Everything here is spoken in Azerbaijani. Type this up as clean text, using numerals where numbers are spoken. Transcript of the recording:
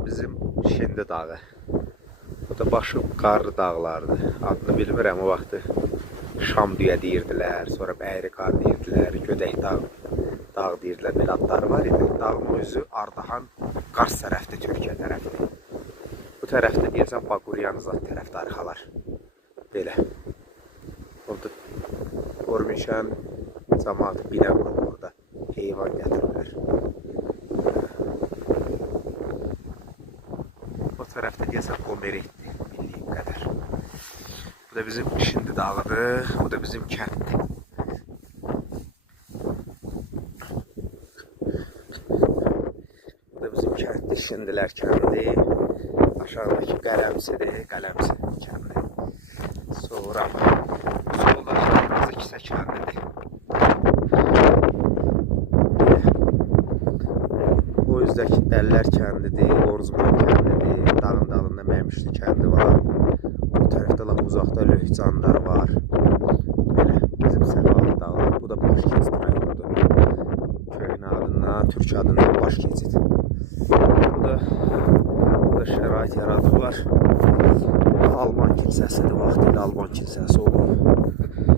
da bizim Şendi dağı. Bu da başı qarlı dağlardır. Adını bilmirəm, o vaxtı Şamdüyə deyirdilər, sonra Bəyri qar deyirdilər, Gödək dağ deyirdilər, belə adları var idi. Dağın o üzü Ardahan, Qars tərəfdir, Türkiyə tərəfdir. Bu tərəfdə deyəsən Baquriyanızat tərəfdə arxalar. Belə. Orada görmüşəm, cəmaatı binə qurub orada heyvan gətirirlər. O tərəfdə deyəsən Qomeritdir, bildiyim qədər. Bu da bizim Şindi dağıdır, bu da bizim kənddir. Bu da bizim kənddir, Şindilər kəndi. Aşağıdakı Qələmsidir, Qələmsi kəndi. Sonra solda Qazıkisə kəndidir. O üzdəki Dəllər kəndidir, Orzman kəndidir, dağın dalında Məmişli kəndi var. Bu tərəfdə laf uzaqda Löycanlar var. Belə bizim Səfalı dağlar. Bu da Başkeçid rayonudur. Köyün adından, Türk adından Başkeçid. Bu da şərait yaradıblar. Alman kilsəsidir, vaxtilə Alman kilsəsi olub.